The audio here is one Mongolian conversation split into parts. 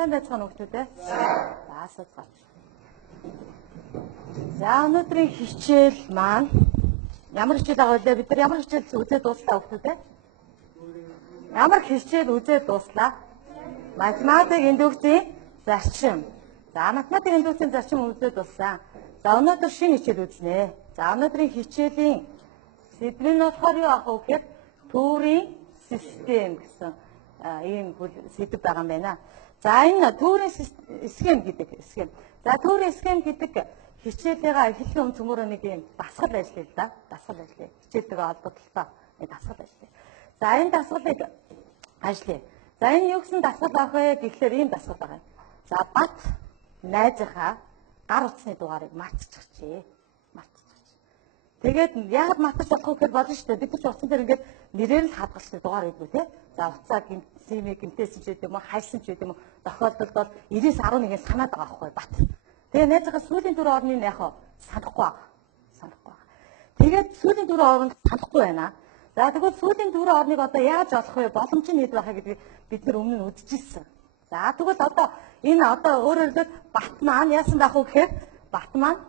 сайн байцгаана хүүхдүүд ээ. За асууж гооч. За өнөөдрийн хичээл маань ямар хичээл байгаа вэ? Бид нар ямар хичээл үзээд дууслаа хүүхдүүд ээ? Ямар хичээл үзээд дууслаа? Математик индукцийн зарчим. За математик индукцийн зарчим үзээд дууслаа. За өнөөдөр шинэ хичээл үзнэ. За өнөөдрийн хичээлийн сэдвэн нь болохоор юу ах вэ гэхээр төвийн систем гэсэн ийм сэдв байгаа юм байна. За энэ төвийн схем гэдэг схем. За төвийн схем гэдэг хичээлээ эхлэхийн өмнө цөмөрөө нэг юм дасгал ажиллая л да. Дасгал ажиллая. Хичээлтэйгээ холбогдолтой дасгал ажиллая. За энэ дасгалыг ажиллая. За энэ юу гэсэн дасгал авах вэ гэхлээр ийм дасгал байгаа. За бат найзынхаа гар утасны дугаарыг мартчихжээ. Тэгээд яг мартаж чадахгүй гэхээр болно шүү дээ. Бид ч утсан дээр ингээд нэрээр л хадгалсан дугаар өгөө те. За уцаа гимтээсэн ч гэдэг юм уу, хайсан ч гэдэг юм уу. Тохиолдолд бол 90-11 санаад байгаа байхгүй бат. Тэгээ найзынхаа сүүлийн дөрөв орныг яах вэ? Санахгүй байгаа. Санахгүй байгаа. Тэгээд сүүлийн дөрөв орнд санахгүй байна. За тэгвэл сүүлийн дөрөв орныг одоо яаж олох вэ? Боломж нь хэд байхаа гэдгийг бид нэр өмнө нь үзчихсэн. За тэгвэл одоо энэ өөрөөр хэлбэл бат маань яасан байх вэ гэхээр бат маань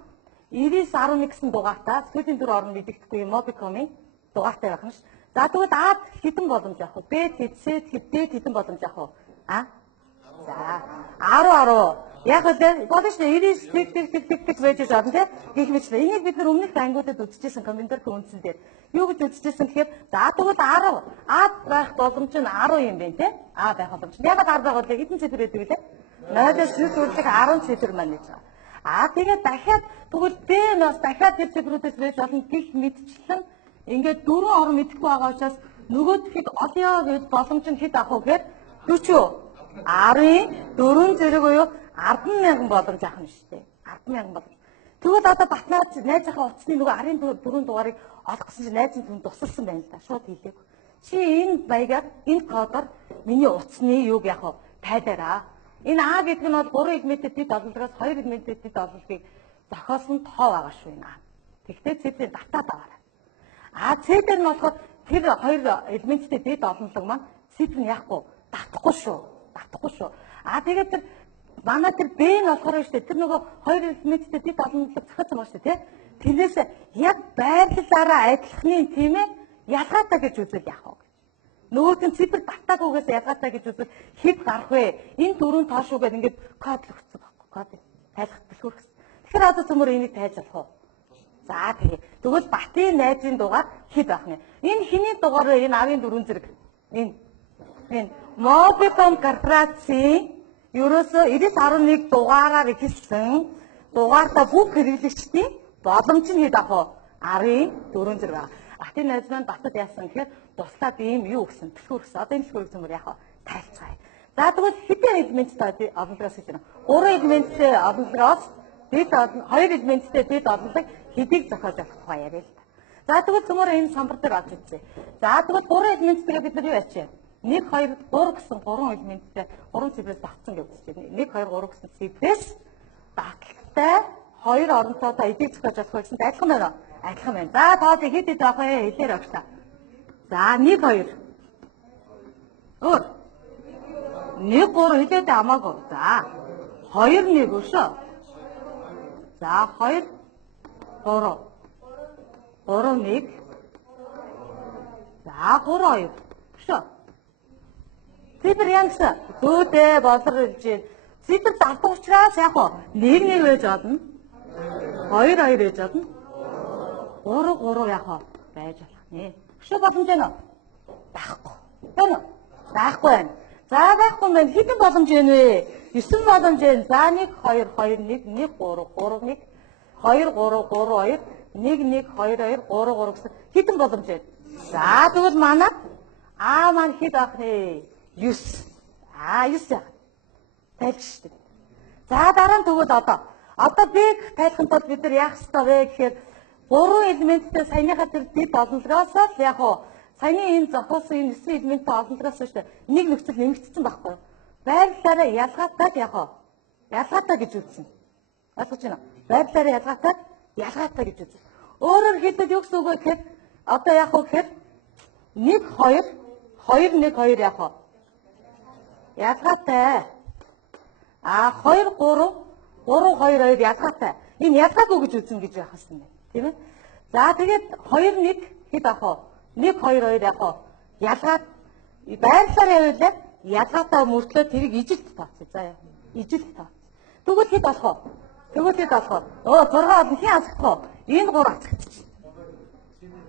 90-11 гэсэн дугаартай сүүлийн дөрөв орн мэдэгдэхгүй Mobicom-ийн дугаартай байх нь ш. За тэгвэл А хэдэн боломж авах вэ? Б хэд, С хэд, Д хэдэн боломж авах вэ? За 10. Яг л болно шүү дээ. 99 байж болно тийм. Гэх мэтлээ. Энийг бид нар өмнөх ангиудад үзчихсэн компьютерийн үндсэн дээр. Юу гэж үзчихсэн гэхээр за тэгвэл 10. А байх боломж нь 10 юм байна тийм. А байх боломж. Яг 10 байгаа бол хэдэн цифр байдаг вэ? 0-ээс сүүлдэх 10 цифр маань гэж байгаа. Тэгээд дахиад тэгвэл Б нь бас дахиад тэр цифрүүдээс байж болно гэх мэтчлэн ингээд дөрвөн орн мэдэхгүй байгаа учраас нөгөөдөхөд олё гэж боломж нь хэд авах вэ гэхээр 40. 10-ын 4 зэрэг буюу 10,000 боломж авах нь шүү дээ. 10,000 боломж. Тэгвэл одоо батнаад найзынхаа утасны нөгөө 14 дугаарыг олох гэсэн чинь найз нь түн тусалсан байна л да. Шууд хэлээг. Чи энэ маягаар энэ кодоор миний утасны юуг яах вэ? Тайлаараа. Энэ А гэдэг нь бол 3 элементтэй дэд олонлогоос 2 элементтэй дэд олонлогийг зохиосон тоо байгаа шүү энэ. Тэгвэл цэврийн датаад байгаа. С дээр нь болохоор тэр 2 элементтэй дэд олонлог маань цэвэр нь яахгүй татахгүй шүү. Тэгээд тэр манай тэр Б нь болохоор шүү дээ. Тэр нөгөө 2 элементтэй дэд олонлог зохиосон байна шүү дээ. Тэрнээс яг байрлалаараа адилхны тийм ээ ялгаатай гэж үзвэл яах вэ? Нөгөөт нь цифр батаагүйгээс ялгаатай гэж үзвэл хэд гарах вэ? Энэ дөрөв тоошуугээд ингээд код л өгсөн байхгүй. Код тайлах бэлхүүр гэсэн. Тэгэхээр одоо цөмөр энийг тайлах уу? За тэгвэл батын найзын дугаар хэд байх вэ? Энэ хэний дугаар вэ? Энэ 14 зэрэг. Энэ Mobicom корпорацийн ерөөсөө 90-11 дугаараар ихэлсэн дугаартаа бүх хэрэглэгчдийн боломж нь хэд авах вэ? 14 зэрэг байна. Батын найз маань батад яасан гэхээр туслаад ийм юу гэсэн бэлхүүр гэсэн. Одоо энэ бэлхүүрийг цөмөр яах вэ? Тайлцгаая. За тэгвэл хэдэн элементтэй олонлогоос гэж байна? 3 элементтэй олонлогоос дэд 2 элементтэй дэд олонлог хэдийг зохиож авах тухай яриа л да. За тэгвэл цөмөр энэ самбар дээр авч үзье. За тэгвэл 3 элементтэйгээ бид нар юу ячаа? 1 2 3 гэсэн 3 элементтэй 3 цифрээс багтсан гэж үзчихье. 1 2 3 гэсэн цифрээс багталтай 2 оронтойдоо эдийг зохиож авах гэсэн адилхан байна. Адилхан байна. За тоодыг хэд авах вэ? Хэлээр өгчээ. За 1 2. Өөр. 1 3 хэлээд хамаагүй. За 2 1 өшөө. За 2 3. 3 1. За 3 2. Өшөө. Цифр янсан. Зүйдээ боловсруулж байна. Цифр давтах учраас яг уу 1 1 байж болно. 2 2 байж болно. 3 3 яг уу байж болох нэ. Өшөө боломж байна уу? Байхгүй. Байна уу? Байхгүй байна. За байхгүй юм байна. Хэдэн боломж байна вэ? 9 боломж байна. За 1 2 2 1 1 3 3 1 2 3 3 2 1 1 2 2 3 3 гэсэн хэдэн боломж байна? За тэгвэл манай А маань хэд авах вэ? 9. 9 яа. Тайлж штеп. За дараа нь тэгвэл одоо Б тайлахын тулд бид нар яах ёстой вэ гэхээр 3 элементтэй саяныхаа тэр дэд олонлогоос л яг уу саяны энэ зохиосон энэ 9 элементтэй олонлогоос шүү дээ. Нэг нөхцөл нэмэгдсэн байхгүй юу? Байрлалаараа ялгаатай яг уу. Ялгаатай гэж үзсэн. Ойлгож байна уу? Байрлалаараа ялгаатай гэж үзсэн. Өөрөөр хэлбэл юу гэсэн үг вэ гэхээр одоо яг уу гэхээр 1 2 2 1 2 яг уу. Ялгаатай. А 2 3 3 2 2 ялгаатай. Энэ ялгаагүй гэж үзнэ гэж яах вэ? Тийм ээ. За тэгээд 2 1 хэд авах вэ? 1 2 2 явах вэ? Ялгаад байрлалаар явуулаад ялгаатай мөртлөө тэрийг ижилт тооцъё. За яа. Ижилт тооц. Тэгвэл хэд болох вэ? Тэгвэл хэд болох вэ? 6 олон хин хасагдах вэ? Энэ 3 хасагдчих.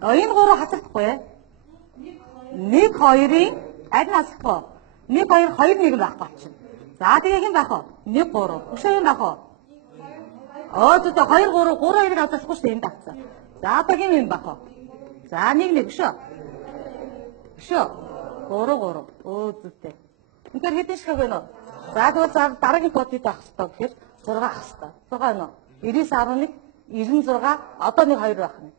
Энэ 3 хасагдахгүй ээ. 1 2-ын аль нь хасагдах вэ? 1 2 2 1 байх болчихно. За тэгээ хэн байх вэ? 1 3. Өшөө хэн байх вэ? Зөө 2 3 3 2-ыг авчихгүй шүү дээ энэ тавцсан. За одоо хэн байх вэ? За 1 1 өшөө. Өшөө. 3 3. Зүйтэй. Үнээр хэдэн шиг байна вэ? За тэгвэл дараагийн код хэд авах хэрэгтэй гэхээр 6 авах хэрэгтэй. 6 байна уу? 99 11 96 одоо нэг 2 байх нь.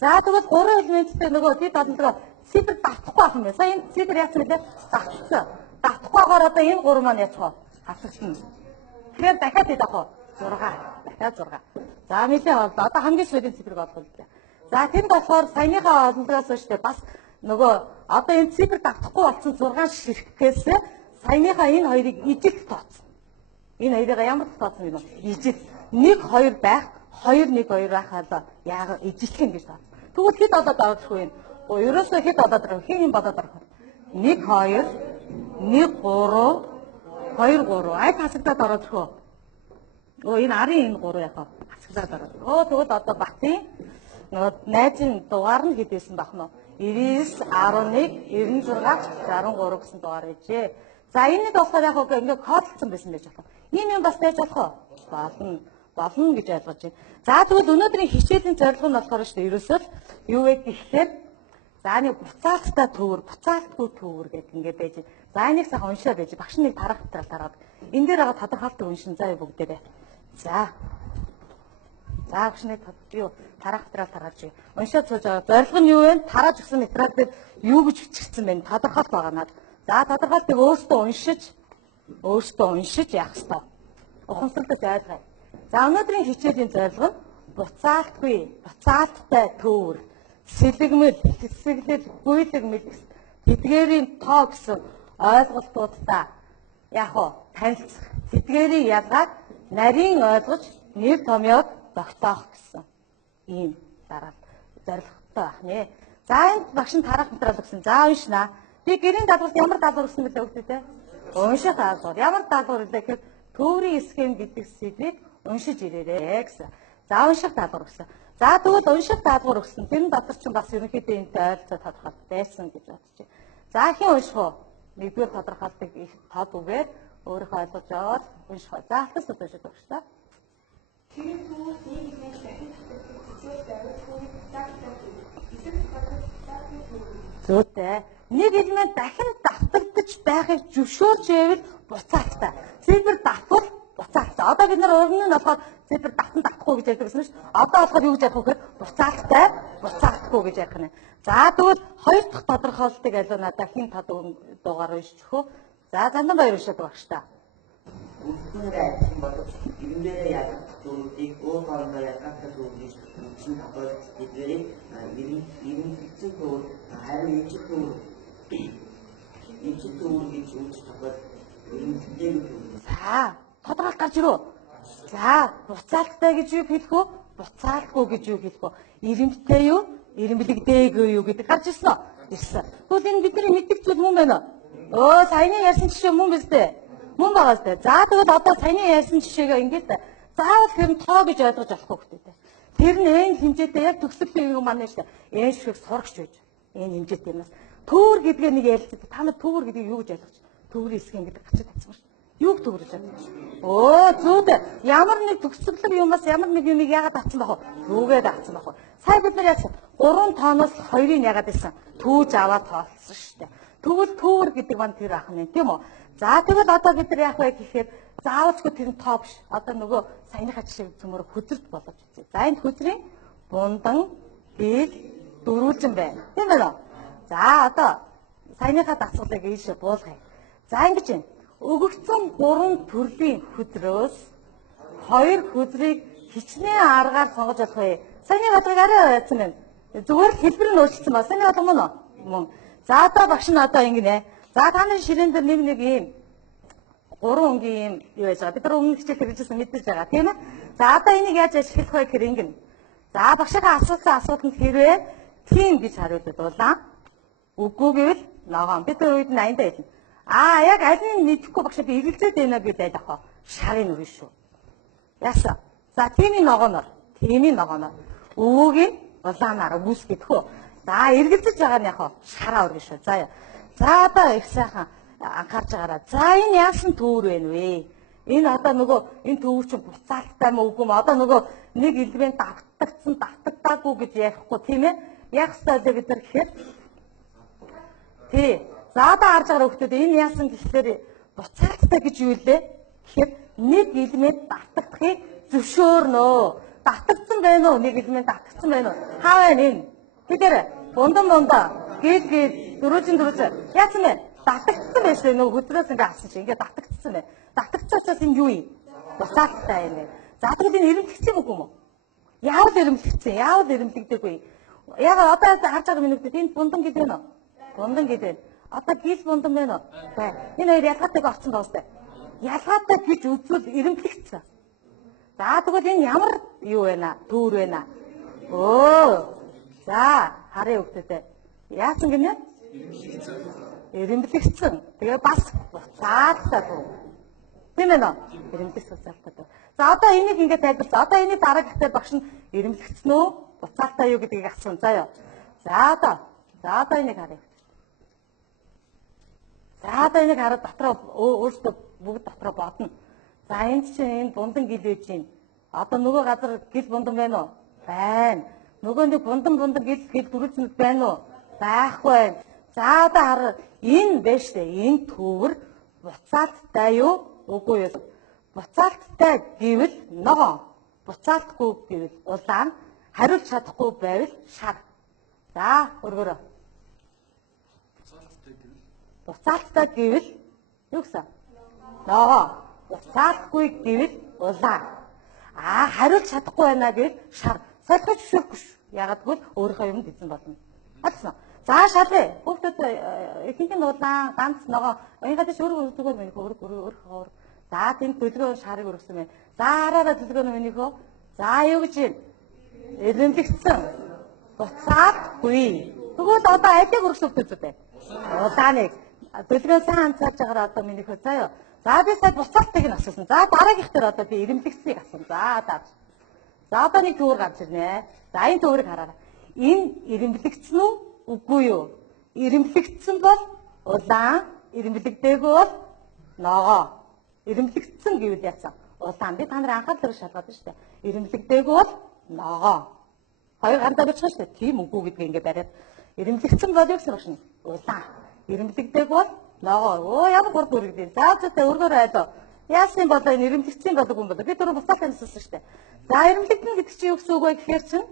За тэгвэл 3 элементтэй нөгөө хэд бодлого цифр давтахгүй байх юм байна. Сая энэ цифр яасан бэ? Давтчихсан. Давтахгүйгээр одоо энэ 3 маань яах вэ? Хасагдана. Тэгэхээр дахиад хэд авах вэ? 6. Дахиад 6. За нэлээ боллоо. Одоо хамгийн сүүлийн цифрыг олгоё. За тэнд болохоор саяныхаа олонлогоос шүү дээ. Бас нөгөө одоо энэ цифр давтахгүй болсон 6 ширхгээс саяныхаа энэ хоёрыг ижилт тооцно. Энэ хоёрыг ямар тооцно юм бэ? Ижилт. 1 2 байх, 2 1 2 байхад яг ижилтгэн гэж тооцно. Тэгвэл хэд болоод орох вэ? Ерөөсөө хэд болоод орох? Хэн юм болоод орох вэ? 1 2 1 3 2 3 аль хасагдаад ороод ирэх вэ? Энэ арын энэ 3 яхаа хасагдаад ороод. Тэгвэл одоо Батын нөгөө найзын дугаар нь хэд байсан бах нь 99 11 96 63 гэсэн дугаар ээжээ. За энэ нь болохоор яг ингээд кодлцсон байсан байж болох. Ийм юм бас байж болох уу? Болно гэж ойлгож байна. За тэгвэл өнөөдрийн хичээлийн зорилго нь болохоор шүү дээ. Ерөөсөө юу вэ гэхээр за нэг буцаалттай төвөр, буцаалтгүй төвөр гэдэг ингээд байж. За энийг сайхан уншаад байж. Багш нэг тарах материал тараад. Энэ дээр байгаа тодорхойлтыг уншин заа бүгдээрээ. За. За багш нэг юу тарах материал тараад чи. Уншаад сууж байгаа. Зорилго нь юу вэ? Тарааж өгсөн материал дээр юу гэж бичигдсэн бэ? Тодорхойлт байгаа надад. За тодорхойлтыг өөртөө уншиж яах ёстой. Ухамсарлаж ойлгоё. За өнөөдрийн хичээлийн зорилго нь буцаалтгүй, буцаалттай төвөр, сэлгэмэл, хэсэглэл, гүйлгэмэл, тэдгээрийн тоо гэсэн ойлголтуудаа яг уу танилцах. Тэдгээрийн ялгааг нарийн ойлгож нэр томьёог тогтоох гэсэн ийм дараа зорилготой байх нэ. За энд багш нь тарах материал өгсөн. За уншнаа. Би гэрийн даалгаварт ямар даалгавар өгсөн бэ хүүхдүүдээ? Унших даалгавар. Ямар даалгавар вэ гэхээр төврийн схем гэдэг сэдвийг уншиж ирээрэй гэсэн. За унших даалгавар өгсөн. За тэгвэл унших даалгавар өгсөн. Тэр нь дотор чинь бас ерөнхийдөө энэтэй ойролцоо тодорхойлт байсан гэж бодчих. За хэн унших вэ? Нэгдүгээр тодорхойлтыг их тод үгээр өөрийнхөө ойлгож аваад унших. За хатас удаж өгч та. Тэр түүх нэг нэг дахин зөв тавих түүх цаашдаа зүйтэй. Нэг элемент дахин давтагдаж байхыг зөвшөөрч байвал буцаалттай. Цифр давтвал буцаалттай. Одоо бид нар уран нь болохоор цифр давтахгүй гэж ярьдаг гэсэн шүү дээ. Одоо болохоор юу гэж ярих вэ гэхээр буцаалттай, буцаалтгүй гэж ярих нь. За тэгвэл хоёр дахь тодорхойлолтыг аливаа надад хин тод дугаар уншиж өгөх. За зандан баяр уншаад багш та. Үсгээрээ юм болов ирмээрээ яг зүйлийг өөр хоорондоо ялгаатай зүйлийг үчин тавьж эдгээрийг ирмийн хэцүү төр харин ичиг төр гэж үүсэж тавьж ирмийн. За тодорхойлт гарч ирв. За буцаалттай гэж юу хэлэх вэ? Буцаалтгүй гэж юу хэлэх вэ? Ирэмттэй юу? Ирэмблэгдээгүй юу гэдэг гарч ирсэн үү? Ирсэн. Тэгвэл энэ бидний мэддэг зүйл мөн байна уу? Саяны ярьсан жишээ мөн биз дээ? Мөн байгаа сте. За тэгвэл одоо саяны ярьсан жишээгээ ингээд заавал тэр нь тоо гэж ойлгож болохгүй гэдэг. Тэр нь энэ хэмжээтэй яг төгсөлийн юм маань шүү дээ. Энэ шиг сурагч байж. Энэ хэмжээтэй юмас. Төвөр гэдгээ нэг ярилцдаг. Та нар төвөр гэдгийг юу гэж ойлгож? Төврийн хэсэг гэдэг гацаад тавьсан шүү. Юуг төвөрж байгаа? Зүйтэй. Ямар нэг төгсөлийн юмас ямар нэг юмыг яагаад авсан байх вэ? Түүгээд авсан байх вэ? Сая бид нар яасан? 3 тооноос 2-ыг яагаад байсан? Түүж аваад тоолсон шүү дээ. Тэгвэл төвөр гэдэг маань тэр ах нь тийм үү? За тэгвэл одоо бид нар яах вэ гэхээр заавалчгүй тэр нь тоо биш. Одоо нөгөө саяныхаа жишээ зөмөр хөдөрт болгож үзье. За энэ хөдрийн бундан дээл дөрвөлжин байна. Тийм байна уу? За одоо саяныхаа дасгалыг ийшээ буулгая. За ингэж байна. Өгөгдсөн 3 төрлийн хөдрөөс 2 хөдрийг хичнээн аргаар сонгож авах вэ? Саяны бодлогыг арай яатсан байна. Зүгээр хэлбэр нь өөрчлөсөн ба. Саяны бодлого мөн үү? Мөн. За одоо багш нь одоо ингэнэ. За та нарын ширээн дээр нэг ийм 3 өнгийн юм юу яаж байгаа. Бид нар өмнө хичээл хэрэгжүүлсэн мэдээж байгаа тийм ээ. За одоо энийг яаж ашиглах вэ гэхээр ингэнэ. За багшаа асуусан асуултанд хэрвээ тийм гэж хариулбал дулаан. Үгүй гэвэл ногоон. Бид нар үед нь 80 даа хэлнэ. Яг аль нь мэдэхгүй багшаа би эргэлзээд байна гэж айлах аа. Шарын үрэн шүү. Яасан. За тиймийн ногооноор. Өвөгийн улаанаар үүсгэдэгхөө. За эргэлзэж байгаа нь яг шараа үргэн шүү. За одоо их сайхан анхаарч байгаарай. За энэ яасан төвөр байна вэ? Энэ одоо нөгөө энэ төвөр чинь буцаалттай мө үгүй мө? Одоо нөгөө нэг элемент давтагдаагүй гэж ярихгүй тийм ээ? Яг хэвээр бид нар гэхээр тий. За одоо харж байгаа хүмүүс энэ яасан гэхлээр буцаалттай гэж юу лээ? Тэгэхээр нэг элемент давтагдахыг зөвшөөрнө. Давтагдсан байна уу? Нэг элемент давтагдсан байна уу? Хаа байна энэ? Тэгэхээр бундаа гээл дөрөжин яасан бэ? Давтагдсан байсан нөгөө хөдрөөс ингээ авсан чи ингээ давтагдсан байна. Давтагдсан учраас энэ юу юм? Буцаалттай юм байна. За тэгвэл энэ эрэмлэгдсэн юм уу? Яавал эрэмлэгдээгүй. Яг одоо харж байгаа минутад энэ бундан гэдэг нь бундан гэдэг. Одоо гис бундан байна уу? Бай. Энэ хоёр ялгаатай орцсон доостой. Ялгаатай гэж үзвэл эрэмлэгдсэн. За тэгвэл энэ ямар юу байна? Төвөр байна. За харъя өгтөдөө. Яасан гинэ? Эрэмлэгдсэн. Тэгээ бас буцаалттай дуу. Тийм ээ нөө? Эрэмлэгдсэн буцаалттай дуу. За одоо энийг ингээд тайлбарлаа. Одоо энийг дараа гэхдээ багш нь эрэмлэгдсэн үү? Буцаалттай юу гэдгийг асуусан. За ёо. За одоо энийг харъя. За одоо энийг хараад дотроо өөртөө бүгд дотроо бодно. За энд чинь энэ бундан гил байж юм. Одоо нөгөө газар гил бундан байна уу? Байна. Нөгөө нэг бундан гил дөрүлжмэд байна уу? Байхгүй. За одоо хараа энэ байж тээ. Энэ төвөр буцаалттай юу? Үгүй юу? Буцаалттай гэвэл ногоон. Буцаалтгүй гэвэл улаан. Хариулж чадахгүй байвал шар. За өргөрөө. Буцаалттай гэвэл юу гэсэн? Ногоон. Буцаалтгүй гэвэл улаан. Хариулж чадахгүй байна гэвэл шар. Сольхож өшөөрөхгүй шүү. Ягаад гэвэл өөрийнхөө юмд эзэн болно. Хатсан. За шалгая. Хүүхдүүд ихэнх нь улаан, ганц ногоон. Энийг дэш зүгээр минийх өөр. За тэнд төлгөө шарыг өргөсөн байна. За хараараа төлгөө минийхөө. За юу гэж юм? Эрэмлэгдсэн. Буцаалтгүй. Тэгвэл одоо алийг өргөсөн хүүхдүүд байна. Улааныг. Төлгөө сайн анцаарч байгаараа одоо минийхөө заяа. За би сая буцаалтыг нь асуусан. За дараагийнх дээр одоо би эрэмлэгдсэнийг асуусан. За одоо нэг төвөр гарч ирнэ. За энэ төвөрийг хараарай. Энэ эрэмлэгдсэн үү? Үгүй юу? Эрэмлэгдсэн бол улаан, эрэмлэгдээгүй бол ногоон. Эрэмлэгдсэн гэвэл яасан? Улаан. Би та нарын анхаарал төвөөр шалгаад байна шүү дээ. Эрэмлэгдээгүй бол ногоон. Хоёр гандаа бичих шүү дээ. Тийм үгүй гэдгийг ингээ бариад. Эрэмлэгдсэн бол юу гэсэн багш нь? Улаан. Эрэмлэгдээгүй бол ногоон. Ямар гурд үргэлдээ. За өргөөр айлоо. Яасан болоо энэ эрэмлэгдсэн болоогүй юм болоо. Би түрүү буцаалтаа асуусан шүү дээ. За эрэмлэгдэн гэдэг чинь юу гэсэн үг вэ гэхээр чинь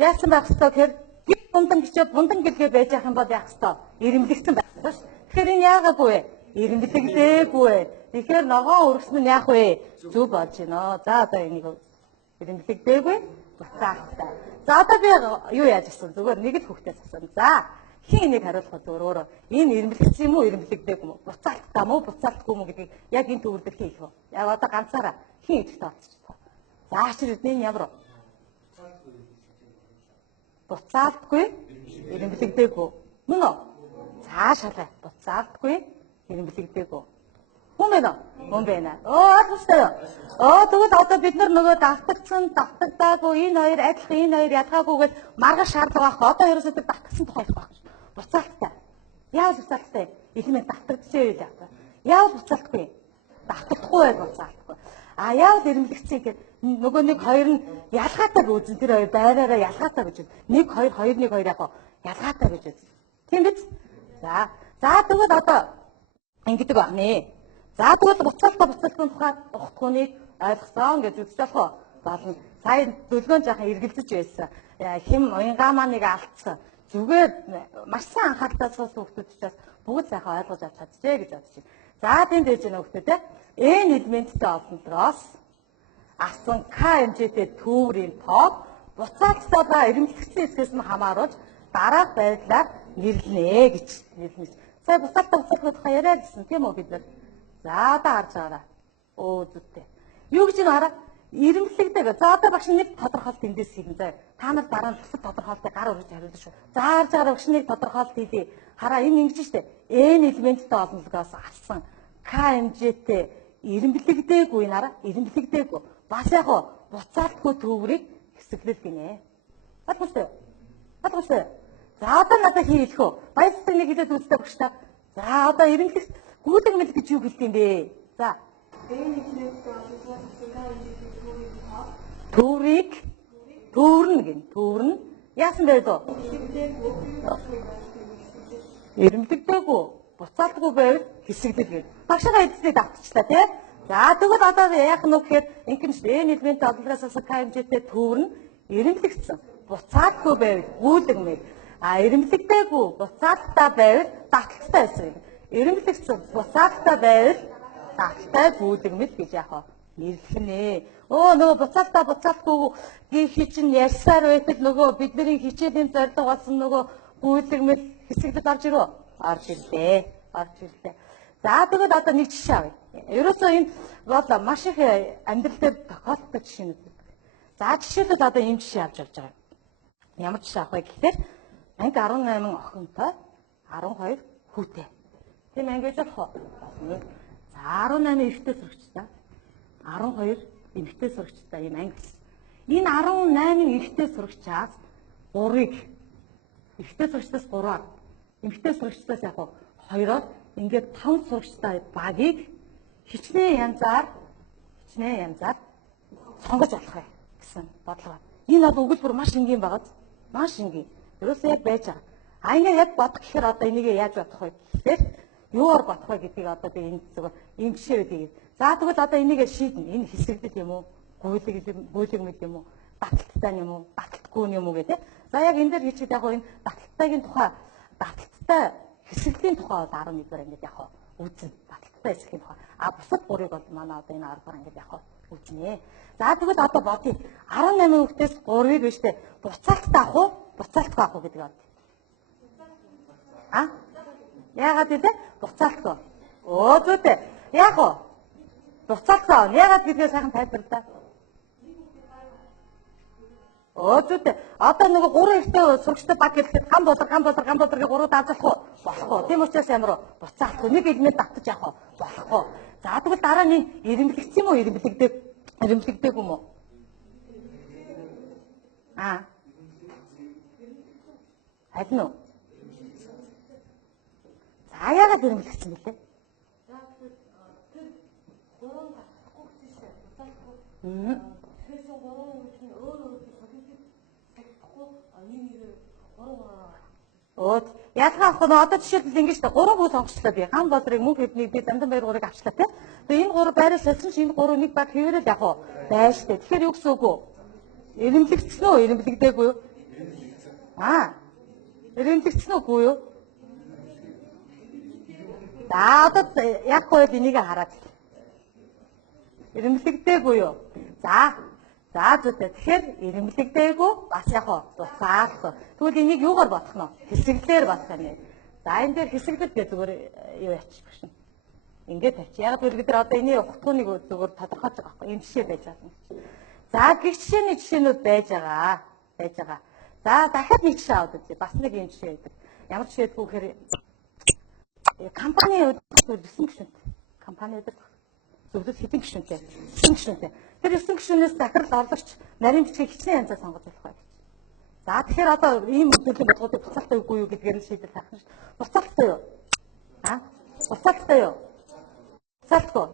яасан байх ёстой гэхээр гид бундан гिचээ бундан гэлгээ байж ах юм бол яах ёстой? Эрэмлэгдсэн байх ёстой шүү. Тэгэхээр энэ яагаагүй вэ? Эрэмлэгдээгүй вэ? Тэгэхээр ногоон өргөсөн нь яах вэ? Зүг болж байна. За одоо энийг эрэмлэгдээгүй буцаалттай. За одоо би юу яаж асуусан? Зүгээр нэг л хүүхдээс асуусан. За хин энийг хариулах зүгээр. Энэ эрэмлэгдсэн юм уу, эрэмлэгдээгүй юм уу? Буцаалттай мó, буцаалтгүй мó гэдгийг яг энэ төвөрлөлт хийх үү? Яг одоо ганцаараа хин идэвхтэй болчихсон. За чи эдний ямар буцаалтгүй, эрэмлэгдээгүй. Мөн үү? Цаашаалаа. Буцаалтгүй, эрэмлэгдээгүй. Хүн байна уу? Хүн байна. Тустай. Тэгвэл одоо бид нар нөгөө давтагдаагүй энэ хоёр адилхан энэ хоёр ялгаагүйгээр маргаш шаардлага байхгүй. Одоо ерөөсөө давтагдсан тухай их байхгүй. Буцаалттай. Яавал буцаалттай? Элемент давтагдчихээ юу яах вэ? Яавал буцаалтгүй? Давтагдахгүй байл буцаалтгүй. Яавал эрэмлэгдсэн гэхээр нөгөө нэг хоёр нь ялгаатай гэж үзэн тэр хоёр байраараа ялгаатай гэж. 1 2 2 1 2 яг ялгаатай гэж үзэн. Тийм биз? За тэгвэл одоо ингэдэг байна. За тэгвэл буцаалтын тухай ухтгууныг ойлгосон гэж үзэж болох уу? Болно. Сая дөлгөөн жоохон эргэлзэж байсан. Хэм уянгаа маань нэг алдсан. Зүгээр маш сайн анхааралтай сонссон хүмүүсээс бүгд сайхан ойлгож авч чадчихэ гэж бодож байна. За тэнд дэж байна хүмүүс те. N элементтэй олонтроос асан K хэмжээтэй төвөрийн тоог буцаалттай ба эрэмлэгдсэн хэсгээс нь хамааруулж дараах байдлаар нэрлэнэ гэж нэрлэнэ. Сая буцаалтаа буцаалтаа яриа гэсэн тийм үү бид нар. За одоо харж байгаарай. Өө зүттэй. Юу гэж нэг хараа ирэмлэгдэг. За одоо багш нэг тодорхойлт эндээс хийгэн заа. Та нар дараа нь бусад тодорхойлтыг гар өргөж хариулна шүү. За харж байгаа багш нэг тодорхойлт хийлээ. Хараа энэ ингэж штэ. N элементтэй олонлогоос авсан К хэмжээтэй ирэмлэгдээгүй нараа ирэмлэгдээгүй. Бас яг буцаалтгүй төврийг хэсэглэл гинэ. Батгуулсан. Батгуулсан. За одоо надад хийх үү? Баясдаг нэг хэлээд үздэг багш та. За одоо ирэмлэх гүйлэг мэл гэж юу хэлдэг юм бэ? За төврийг төврөн гин. Төврөн яасан бэ дөө? Ирэмлэгдээгүй. Буцаалтгүй байвал хэсэглэл гин. Багшаа эцсийг давтчихлаа тий. За тэгвэл одоо яах нь вэ гэхээр ингэмж N элементтэй олонлогоос авсан К хэмжээтэй төврөн ирэмлэгдсэн. Буцаалтгүй байвал гүйлэг мэл. А ирэмлэгдээгүй буцаалттай байвал давталтай байсан юм. Ирэмлэгдсэн буцаалттай байвал давталтай гүйлэг мэл гэж яах вэ? Нэрлэнэ. Нөгөө буцаалтгүй гихий чинь ярьсаар байтал нөгөө бидний хичээлийн зорилго болсон нөгөө гүйлэг мэл хэсэгдэд орж ирөө. Орж ирлээ. Орж ирлээ. За тэгээд одоо нэг жишээ авъя. Ерөөсөө энэ бол маш их амьдрал дээр тохиолддог жишээнүүд. За жишээлбэл одоо ийм жишээ авч явж байгаа. Ямар жишээ авах вэ гэхээр анги 18 охинтой 12 хүүтэй. Тийм ангиж болох уу? За 18 эрэгтэй сурагчтай 12 эмэгтэй сурагчтай ийм анги. Энэ 18 эрэгтэй сурагчаас 3-ыг эрэгтэй сурагчдаас 3-аар эмэгтэй сурагчдаас яг 2-оор ингээд 5 сурагчтай багийг хичнээн янзаар сонгож болох юм гэсэн бодлого. Энэ бол өгүүлбэр маш энгийн байгаад маш энгийн. Ерөөсөө яг байж байгаа. А ингээ яг бодох гэхээр одоо энийг яаж бодох вэ гэхээр юугаар бодох вэ гэдгийг одоо би энэ зүгээр ийм жишээ өгье. За тэгвэл одоо энийг шийднэ. Энэ хэсэгдэл юм уу? Гүйлэг мэд юм уу? Баталттай юм уу? Баталтгүй юм уу гэдэг. За яг энэ дээр хийчихэд яг энэ баталтайгийн тухай баталттай хэсэглийн тухай бол 11-р ангид яг үзнэ. Баталттай хэсгийн тухай. А бусад 3-ыг бол манай одоо энэ 10-р ангид яг үзнэ. За тэгвэл одоо бодъё. 18 хүүхдээс 3-ыг биш үү? Буцаалттай авах уу? Буцаалтгүй авах уу гэдэг бод. А? Яагаад вэ? Буцаалтгүй. Оо зүйтэй. Яг уу? Буцаалтгүй. Яагаад гэдгээ сайхан тайлбарлаа. Оо зүйтэй. Одоо нөгөө 3 ихтэй сурагчтай баг гэхэд гам болор гэж 3 даазах уу? Болохгүй. Тийм учраас ямар буцаалтгүй. Нэг элемент давтаж явах уу? Болохгүй. За тэгвэл дараа нь ирэмлэгдсэн юм уу? Ирэмлэгдээгүй юм уу? А. Харин уу? За яагаад ирэмлэгдсэн бэ? За тэр 3 гахгүй гэсэн буцаалтгүй. Тэгэхээр 3 хүн өөр солиотой тагтахгүй нэг 3 ялгаа авах нь одоо жишээлбэл ингэж та 3 хүү сонгочлоо би. Ган болрыг мөнх хэвнийг би Дандан баяр 3-ыг авчлаа тий. Тэгээ энэ 3 байраа солисон чи энэ 3 нэг баг хэвээрэл яг уу байж тээ. Тэгэхээр юу гэсэн үг вэ? Ирэмлэгдсэн үү? Ирэмлэгдээгүй юу? Аа. Ирэмлэгдсэн үгүй юу? За одоо яг хойд энийг хараад. Ирэмлэгдээгүй юу? За зүйтэй. Тэгэхээр ирэмлэгдээгүй бас яг буцаалт. Тэгвэл энийг юугаар бодох нь вэ? Хэсэглэлээр бодох юм. За энэ дээр хэсэглэл гэж зүгээр юу яачих гэж. Ингээд тавьчих. Яг л бид нар одоо энэний утгыг зүгээр тодорхойлж байгаа байхгүй. Ийм жишээ байж байгаа юм. За гих жишээний жишээнүүд байж байгаа. За дахиад нэг жишээ аваад үзье. Бас нэг ийм жишээ байдаг. Ямар жишээ гэдгүү гэхээр компани өдөрсөн гишүүнтэй. Компани өдөрсөн зөвлөс хэдэн гишүүнтэй. 9 гишүүнтэй. Тэр 9 гишүүнээс захирал орлогч нарийн бичгийг хичнээн янзаар сонгож болох байх. За тэгэхээр одоо ийм үйлдвэрлэлийн бодлогыг буцаалттай үгүй юу гэдгээр нь шийдэл харах нь буцаалттай юу? А? Буцаалттай юу? Буцаалтгүй.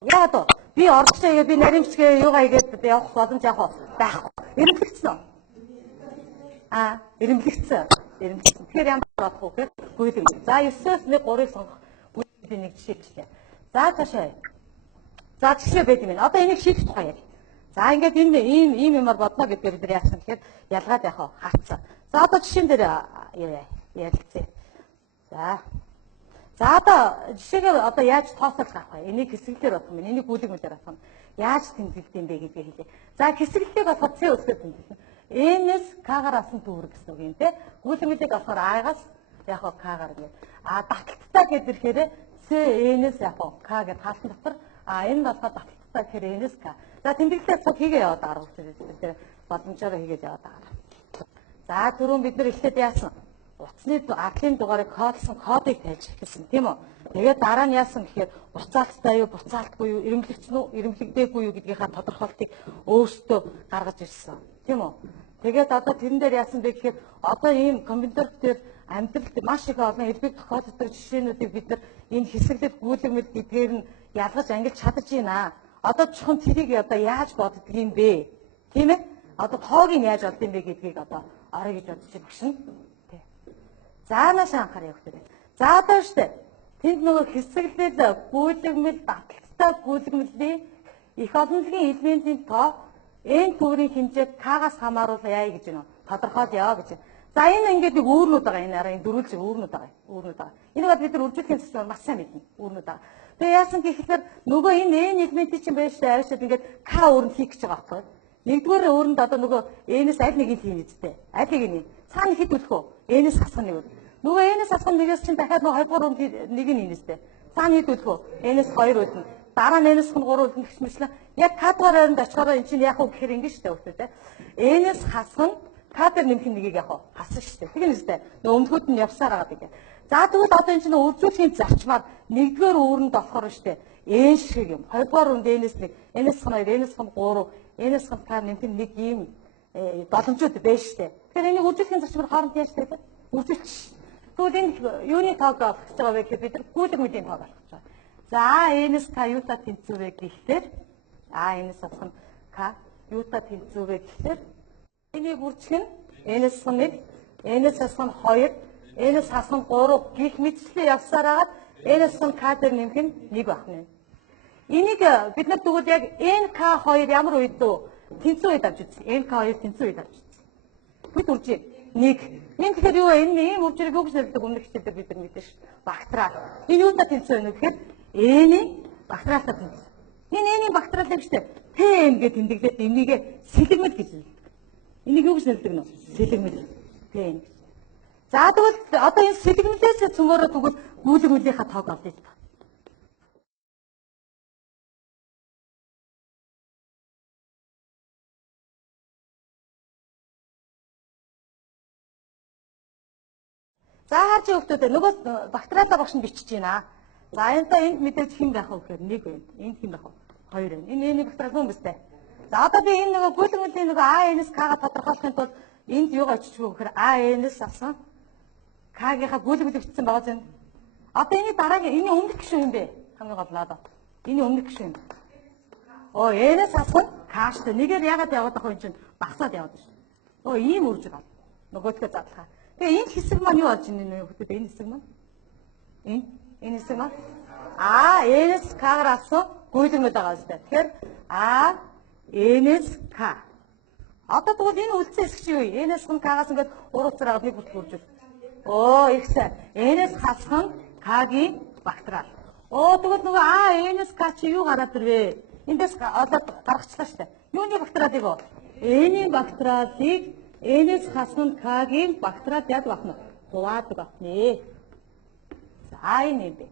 Яагаад вэ? Би орчлоо би нарийн бичгээ юугаа игээд явах боломж авах байхгүй. Ирэмлэгдсэн. А, ирэмлэгдсэн. Тэгэхээр ямар бодох вэ гэхээр гүйлэг. За 9-өөс нэг 3-ыг сонгох гүйлгийн нэг жишээ бичлээ. За цаашаа. За жишээ байд юм байна. Одоо энийг шийдэх тухай яа. За ингээд энэ ийм юмар бодно гэдгээр бид нар яасан гэхээр ялгаад яхаа харцсан. За одоо жишээн дээр ярилцъя. За одоо жишээгээр одоо яаж тооцоолох авах вэ? Энийг хэсэглэлээр бодох юм. Энийг гүйлэг мэлээр авах юм. Яаж тэмдэглэдэг юм бэ гэдгийг хэлье. За хэсэглэлийг болохоор С өсгөө тэмдэглэнэ. N-с К-гаар асан төвөрг гэсэн үг юм те. Гүйлэг мэлийг болохоор А-гаас яг К-гаар ингэ. А давталттай гэдэг ихээр С N-с яг К гэдэг хаалтан дотор энэ болохоор давталттай гэхээр N-с К. За тэмдэглэлээ цог хийгээ яваад байгаа хүмүүс тэр боломжоор хийгээд яваад байгаа. За түрүүн бид нар эхлээд яасан? Утасны арлын дугаарыг кодсон кодыг тайлж эхэлсэн тийм үү. Тэгээд дараа нь яасан гэхээр буцаалттай юу, буцаалтгүй юу, эрэмблэгдсэн үү, эрэмблэгдээгүй юу гэдгийнхаа тодорхойлтыг өөрсдөө гаргаж ирсэн. Тийм үү. Тэгээд одоо тэрэн дээр яасан бэ гэхээр одоо ийм компьютер дээр амьдралд маш их олон элбэг тохиолддог жишээнүүдийг бид нар энэ хэсэглэл гүйлгэмэл гэдгээр нь ялгаж ангилж чадаж байна. Одоо чухам тэрийг одоо яаж боддог юм бэ? Тийм ээ? Одоо тоогийн яаж олд юм бэ гэдгийг одоо орё гэж бодож багшин. За нааш анхаарай хүүхдүүд. За одоо штэ. Тэнд нөгөө хэсэглэл гүйлгэмэл давталттай гүйлгэмлийн их олонлогийн элементийн тоо n төврийн хэмжээг К-гаас хамааруулаа яа гэж байна. Тодорхойлё гэж. За энэ ингээд нэг үүрнүүд байгаа. Энэ араа энэ дөрвөлж үүрнүүд байгаа. Үүрнүүд байгаа. Энийг бид нар үржүүлэхийн систем маш сайн мэднэ. Үүрнүүд байгаа. Тэгээ яасан гэхээр нөгөө энэ n элементийн чинь байж таа аваад ингээд К үүрэн хийх гэж байгаа байхгүй. Нэгдүгээр үүрэнд одоо нөгөө n-с аль нэгийг хийн үстэй. Аль нэгийг цаана хэд үлэх вэ? N-с хасах нэг. Нөгөө n-с хасах нэгээс чинь дахиад нөгөө хоёрдугаар үүрэнд нэг нь нэстэй. Цаана хэд үлэх вэ? N-с 2 үлдэнэ. Дараа нь n-с 3 үлдэнэ гэж мэтлээ. Яг К-гаар хайранд очихоор энэ чинь яг уу гэхээр ингэ шүү дээ хүүхдүүд. N-с хасах нь К дээр нэмэх нэгийг яг уу хасна шүү дээ. Тэгнэ үстэй. Нөгөө өмдгүүд нь явсаар байгаа гэдэг. За тэгвэл одоо энэ чинь үржүүлэхийн зарчмаар нэгдүгээр үүрэнд болохоор шүү дээ. N шиг юм. Хоёрдугаар үүрэнд n-с 1, n-с 2, n-с 3, n-с К нэмэх нэг ийм боломжууд байна шүү дээ. Тэгэхээр энийг үржүүлэхийн зарчмаар хооронд яаж тавьдаг? Үржүүлчих. Тэгвэл энэ юуны тоог олох гэж байгаа вэ гэхээр бид нар гүйлгэмлийн тоог олох гэж байгаа. За n-с К юутай тэнцвэ гэхлээр n-с хасах К юутай тэнцвэ гэхлээр энийг үржих нь n-с 1, n-с хасах 2, n-с хасах 3 гих мэтчлээ явсаар хагаад n-с К дээр нэмэх нь 1 байна. Энийг бид нар тэгвэл яг nk2 ямар үед дөө тэнцүү үед авч үзье. nk2 тэнцүү үед авч үзье. Бид үржээ 1. Энэ тэгэхээр юу вэ? Энэ ийм үржирэг юу гэж нэрлэдэг өмнөх хичээлээр бид нар мэдэн ш. Бактериал. Энэ юутай тэнцүү вэ гэхээр n-ийн бактериалтай тэнцүү. Энэ n-ийн бактериал юм штэ. Tm гэж тэмдэглээд энийг сэлэгмэл гэж нэрлэдэг. Энийг юу гэж нэрлэдэг нөө? Сэлэгмэл. Tm. За тэгвэл одоо энэ сэлэгмэлээс цөмөрөө тэгвэл гүйлгэмлийнхаа тоог олъё. За харж өгдөө нөгөө бактериалаа багш нь бичиж байна. За энд мэдээж хэн байх вэ гэхээр 1 байна. Энд хэн байх вэ? 2 байна. Энэ бактериал юм байна. За одоо би энэ нөгөө гүйлгэмлийн нөгөө AN-с К-га тодорхойлохын тулд энд юугаа биччихв гэхээр AN-с асан К-гийнхаа гүйлгэмлийг бичсэн байгаа зү. Одоо энэ дараагийн энэ өмнөх гишүүн юм бэ? Хамгийн гол нь одоо. Энэ өмнөх гишүүн. Оо N-с асан К штэ. Нэгээр яагаад яваад байгаа юм чинь багсаад яваад шүү. Оо ийм үржиг бол. Нөгөөдгөө задлахаа. Тэгээ энэ хэсэг маань юу болж байна нэ хүүхдүүд энэ хэсэг маань? Энэ хэсэг маань N-с К-гаар авсан гүйлгэмэл байгаа үстэй. Тэгэхээр N-с К. Одоо тэгвэл энэ үлдсэн хэсэг чи юу вэ? N-с К-гаас ингээд урууцаар аваад нэг бүлт үржүүл. Оо ихтэй. N-с хасах нь К-гийн бактериал. Оо тэгвэл нөгөө N-с К чи юу гараад ирвэ? Эндээс олоод гаргачлаа штэ. Юуны бактериалыг вэ? N-ийн бактериалыг N-с хасах К-гийн бактериал яд бахна. Хуваадаг бахна. За энэ юм бэ.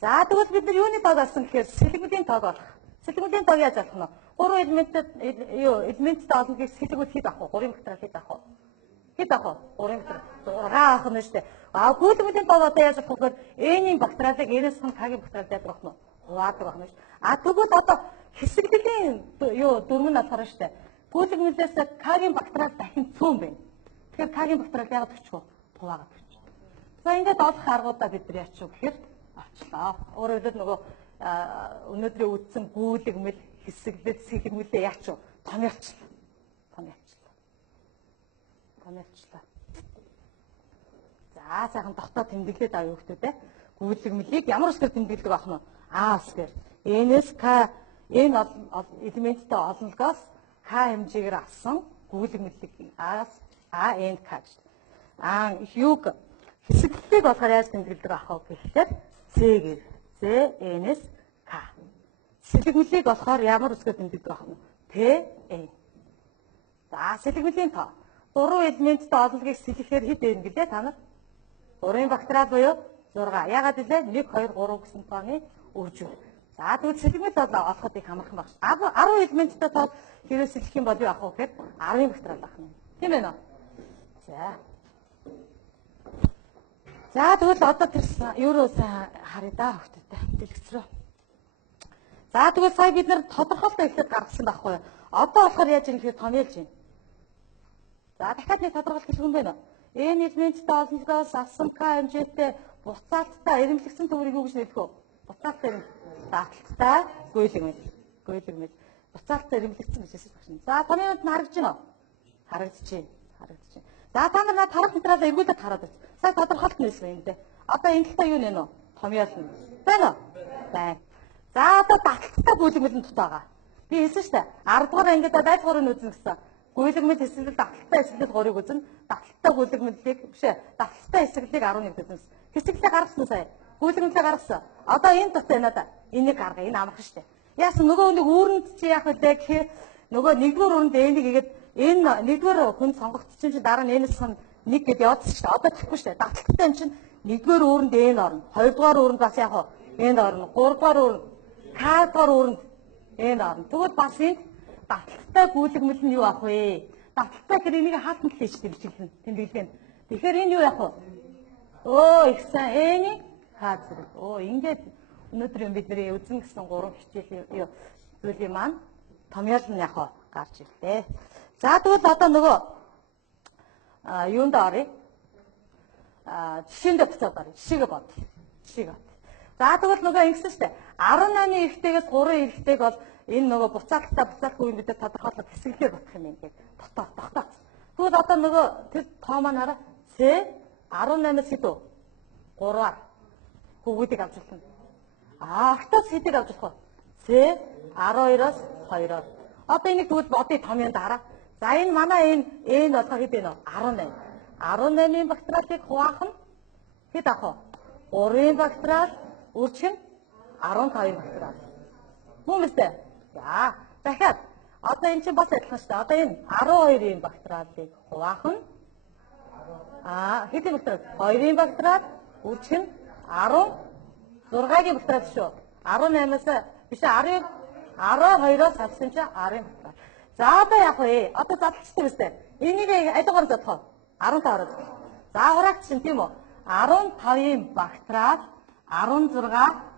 За тэгвэл бид нар юуны тоог олсон гэхээр сэлэгмэлийн тоог олох. Сэлэгмэлийн тоог яаж олох нь? 3 элементтэй олон гэх сэлэгмэл хэд авах вэ? 3 бактериал хэд авах вэ? Хэд авах вэ? 3 бактериал. 6 авах нь шүү дээ. Гүйлгэмлийн тоог одоо яаж авах вэ? N-ийн бактериалыг N-с К-гийн бактериал яд бахна. Хуваадаг бахна шүү. Тэгвэл одоо хэсэглэлийн дөрөв нь болохоор шүү дээ. Гүйлгэмлээс К-гийн бактериал дахин цөөн байна. Тэгэхээр К-гийн бактериал яагаад өччих вэ? Хуваагаад өччих. За ингээд олох аргуудаа бид нар яачих вэ гэхээр авчлаа. Өөрөөр хэлбэл нөгөө өнөөдрийн үдсэн гүйлгэмэл хэсэглэл сэлэгмэлээ яачих вэ? Томьёолчлаа. За сайхан дотоод тэмдэглээд авъя хүүхдүүд. Гүйлгэмлийг ямар үсгээр тэмдэглэдэг байх нь? А үсгээр. N-с К энэ элементтэй олонлогоос К хэмжээгээр авсан гүйлгэмлийг N К гэж. Юг Хэсэглэлийг болохоор яаж тэмдэглэдэг ах вэ гэхээр C-гээр C-N-S K. Сэлгэмлийг болохоор ямар үсгээр тэмдэглэдэг ах вэ? T-N. За сэлгэмлийн тоо. 3 элементтэй олонлогийг сэлгэхээр хэд байна гэлээ та нар? 3-ын бактериал буюу 6. Ягаад гэлээ 1 2 3 гэсэн тооны үржил. За тэгвэл сэлгэмэл олоход их амархан багш. 10 элементтэй тоо хэрэг сэлгэх юм бол юу ах вэ гэхээр 10-ын бактериал ах юм. Тийм ээ нөө. За тэгвэл одоо тэр евро харъя да хөлтөйтэй дэлгэцрөө. За тэгвэл сая бид нэр тодорхойлолтоо ихлээр гаргасан байхгүй юу? Одоо болохоор яаж юм гэхээр томьёолж байна. За дахиад нэг тодорхойлолт хэлэх юм байна уу? Энэ элементтэй олонлогоос авсан К хэмжээтэй буцаалттай эрэмлэгдсэн төвөрийг юу гэж нэрлэх вэ? Буцаалттай дааталттай гүйлгэмэл. Буцаалттай эрэмлэгдсэн гэж хэлсэн багш. За томьёолд нь харагдаж байна уу? Харагдаж байна. За та нар тарах материалаа эргүүлээд хараад байна. Сая тодорхойлт нээсэн юм дээ. Одоо энэ талаа юу нэ нөө? Томьёол нь. Байна уу? Байна. За одоо дааталттай гүйлгэмэл нь дутаа байгаа. Би хэлсэн шүү дээ. 10 дугаар ангид дайцгуурыг үзнэ гэсэн. Гүйлгэмэл хэсэглэл дааталттай хэсэглэл 3-ыг үзнэ. Дааталттай гүйлгэмлийг дааталттай хэсэглэлийг 11-д үзнэ. Хэсэглэлийг гаргасан сая. Гүйлгэмлийг гаргасан. Одоо энэ дутаа надаа. Энийг гаргая. Энэ амархан шүү дээ. Яасан нөгөө нэг үүрэнд чи яах вэ гэхээр нөгөө нэгдүгээр үүрэнд энийг игээд энэ нэгдүгээр хүн сонгогдсон чинь дараа нь энэс хон нэг гэд явуулсан шүү дээ. Одоо тэгхгүй шүү дээ. Дааталттай юм чинь нэгдүгээр үүрэнд энэ орно. Хоёрдугаар үүрэнд бас яг хоо энэ орно. Гуравдугаар үүрэнд К-дугаар үүрэнд энэ орно. Тэгвэл бас энэ дааталттай гүйлгэмэл нь юу ах вэ? Дааталттай гэхээр энийг хаалтан л хийж тэмдэглэн. Тэмдэглэн. Тэгэхээр энэ юу яах вэ? Их сайн энийг хаа зэрэг. Ингээд өнөөдөр бид нэр үзэн гэсэн 3 хичээлийн зүйлийн маань томьёол нь яг гарч ирлээ. За тэгвэл одоо нөгөө юунд оръё? Жишээндээ буцаад оръё. Жишээгээ бод. За тэгвэл нөгөө ингэсэн шүү дээ. 18-ны эрэгтэйгээс 3 эрэгтэйг бол энэ нөгөө буцаалтгүй юм бид тодорхойлоод хэсэглэлээр бодох юм ингээд тогтооц. Тэгвэл одоо нөгөө тэр тоо маань хараа С 18-аас хэд вэ? 3-аар хүүгүүдийг авч болно. Октоос хэдийг авч болох вэ? С 12-оос 2-оор. Одоо энийг тэгвэл бодъё томьёонд хараа. За энэ манай энэ болохоор хэд вэ нөө? 18. 18-ын бактериалыг хуваах нь хэд авах вэ? 3-ын бактериал үржих нь 15-ын бактериал. Мөн үстэй. За дахиад одоо энэ чинь бас адилхан шүү дээ. Одоо энэ 12-ын бактериалыг хуваах нь хэдийн бактериал? 2-ын бактериал үржих нь 16-гийн бактериал шүү. 18-аас биш 12-оос авсан чинь 10-ын бактериал. За одоо яах вэ? Одоо задлцдаг үстэй. Энийг адилгаар задлах. 15-аар. За хураагч чинь тийм үү? 15-ын бактериал 16,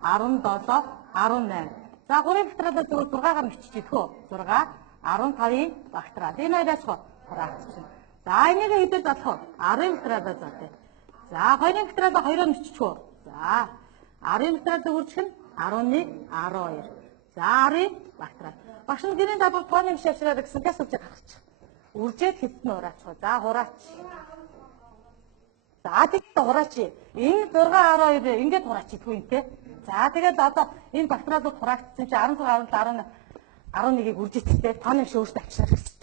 17, 18. За 3-ын бактериалаа зөвхөн 6-гаар бичиж идэх үү? 6, 15-ын бактериал. Энэ хоёроос хураагч чинь. За энийг хэдээр задлах вэ? 10-ын бактериалаа задлаа. За 2-ын бактериалаа 2-оор бичиж үү? За 10-ын бактериалаа үржих нь 11, 12. За 10-ын бактериал. Багш нь гэрийн давуу тооны биш авчраад гэсэн газ үжиг гаргачих. Үржээд хэдэн ураач. За хураач. За тэгээд хураач. Энэ 6, 12 ингээд хураач идэх юм те. За тэгээд одоо энэ бактериалууд хураагдсан чи 16, 17, 11-ийг үржээдтэй тооны биш өөртөө авчраад гэсэн.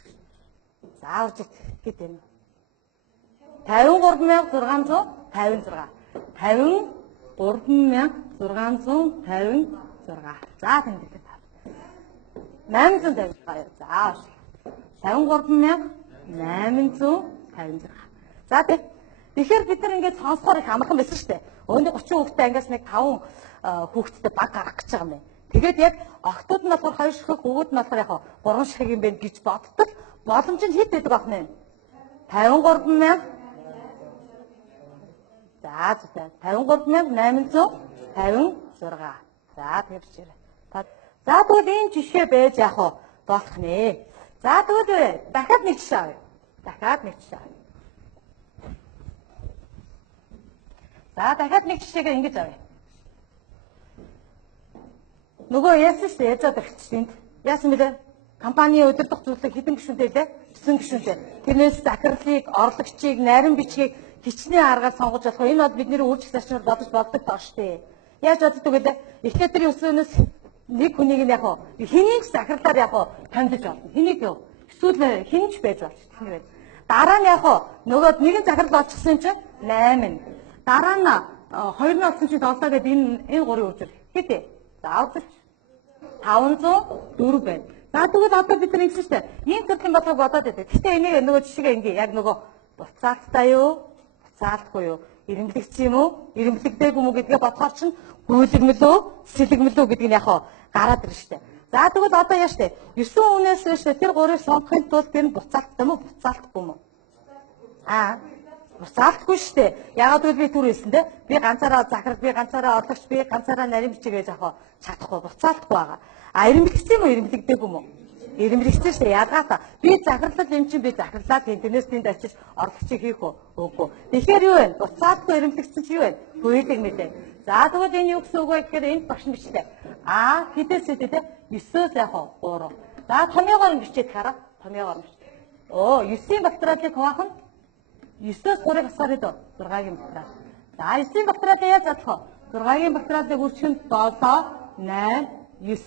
За үржээд хэд вэ? 53656. 53656. За тэмдэглээ. 852. За 53856. За тэгэхээр бид нар ингээд сонсохоор их амархан байсан шүү дээ. Өөндөө 30 хүүхдтэй ангиас нэг 5 хүүхдтэй баг гарах гэж байгаа юм байна. Тэгээд яг охтууд нь болохоор 2 ширхэг, өвгүүд нь болохоор яг 3 ширхэг юм байна гэж бодтол боломж нь хэд байдаг ах нь? 53800. За 53856. За тэгвчээр. За тэгвэл энэ жишээ байж яах вэ? Болох нэ. За тэгвэл дахиад нэг жишээ авъя. За дахиад нэг жишээгээ ингэж авъя. Нөгөө яасан шүү дээ, язаад өгч. Яасан бэлээ? Компанийн удирдах зүйлийг хэдэн гишүүнтэй лээ? 9 гишүүнтэй. Тэрнээс захирлыг, орлогчийг, нарийн бичгийг хичнээн аргаар сонгож болох. Энэ бол бидний үйлчлэл зарчмаар бодож болдог тоо шүү дээ. Яаж боддог вэ? Эхлээд тэр өсвөнөөс нэг хүнийг нь яг хэнийг захирлаар яг таньдаж болно. Хэнийг юу? Эсвэл хинж байж болж тэний байд. Дараа нь яг нөгөө нэгэн захирал болчихсон чинь 8. Дараа нь 2 нь олсон чинь 7 гэдэг энэ 3-ын үржил хэдэ? За үзэж 504 байна. За тэгвэл одоо бид нар ингэсэн шүү дээ. Ийм төрлийн бодлого бодоод байдаг. Гэхдээ энийг нөгөө жишээгээ ингээ яг нөгөө буцаалттай юу? Буцаалтгүй юу? Ирэмблэгч юм уу? Ирэмблэгдээгүй юм уу гэдгээ бодохоор чинь гүйлгэмэл үү? Сэлгэмэл үү гэдгийг яг гараад ирнэ шүү дээ. За тэгвэл одоо яа штэ 9 үнээс штэ тэр 3-ыг сонгохын тулд тэр нь буцаалттай мó буцаалтгүй юм уу? Буцаалтгүй штэ. Яагаад гэвэл би түр хэлсэн те. Би ганцаараа захирал, би ганцаараа орлогч, би ганцаараа нарийн бичиг гэж яг чадахгүй буцаалтгүй байгаа. Ирэмблэгдсэн юм уу? Ирэмблэгдээгүй юм уу? Ирэмблэгдсэн штэ. Ядгаата. Би захирлал юм чинь би захирлаад интернет тэнд очиж орлогчийг хийх үгүй. Тэгэхээр юу вэ? Буцаалтгүй ирэмблэгдсэн чи юу вэ? Гүйлэг мэдээ. За тэгвэл энэ юу гэсэн үг вэ гэхээр энд багш бичлээ. Хэдээс хэдэ те? 9-өөс яг 3. За томьёогоор бичээд хараа. Томьёогоор биш. 9-ийн бактериалыг хуваах нь 9-өөс 3-ыг асаар хэд 6-гийн бактериал. За 9-ийн бактериалыг яаж задлах вэ? 6-гийн бактериалыг үржихэд 7, 8, 9.